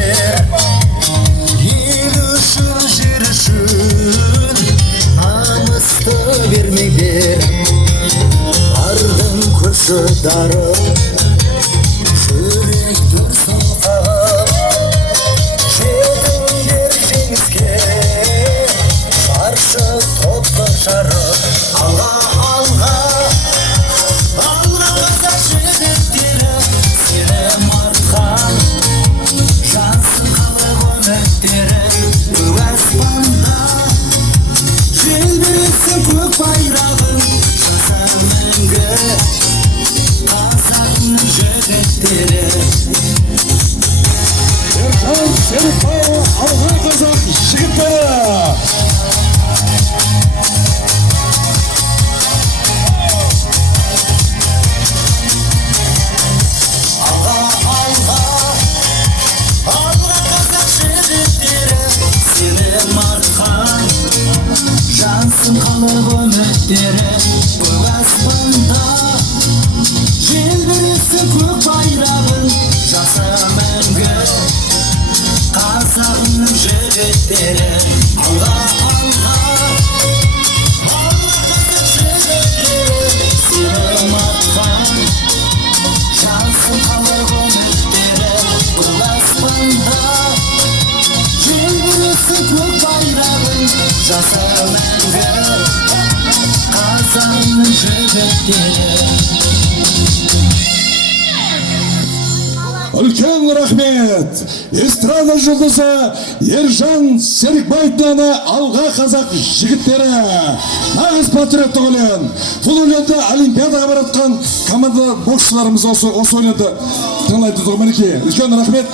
vermekler, ел үшін жер үшін намысты бермеңдер. Ардың күші дарып, жүрек дүрсін қағып, жетіңдер жеңіске, баршы топты жарып. Алға, алға, алға қазақ жігіттері, сенім артқан жансың қалып үміттерің. Көк аспанда желбіресің көк байрағың, жаса мәңгі қазағымның жігіттері. Ержан Серікбайұлы, алға қазақ жігіттері. Жансың қалып үміттері, көк аспанда желбіресің көк байрағың, жаса мәңгі қазағымның жігіттері. Алға, алға, алға қазақ жігіттері, сенім артқан жансың қалып үміттері, көк аспанда желбіресің көк байрағың, жаса мәңгі қазағымның жігіттері. Үлкен рахмет! Эстрада жұлдызы Ержан Серікбайұлы, алға қазақ жігіттері. Нағыз патриоттық өлең. Бұл өлеңді олимпиадаға баратқан команда боксшыларымыз осы өлеңді тыңдайды. Үлкен рахмет!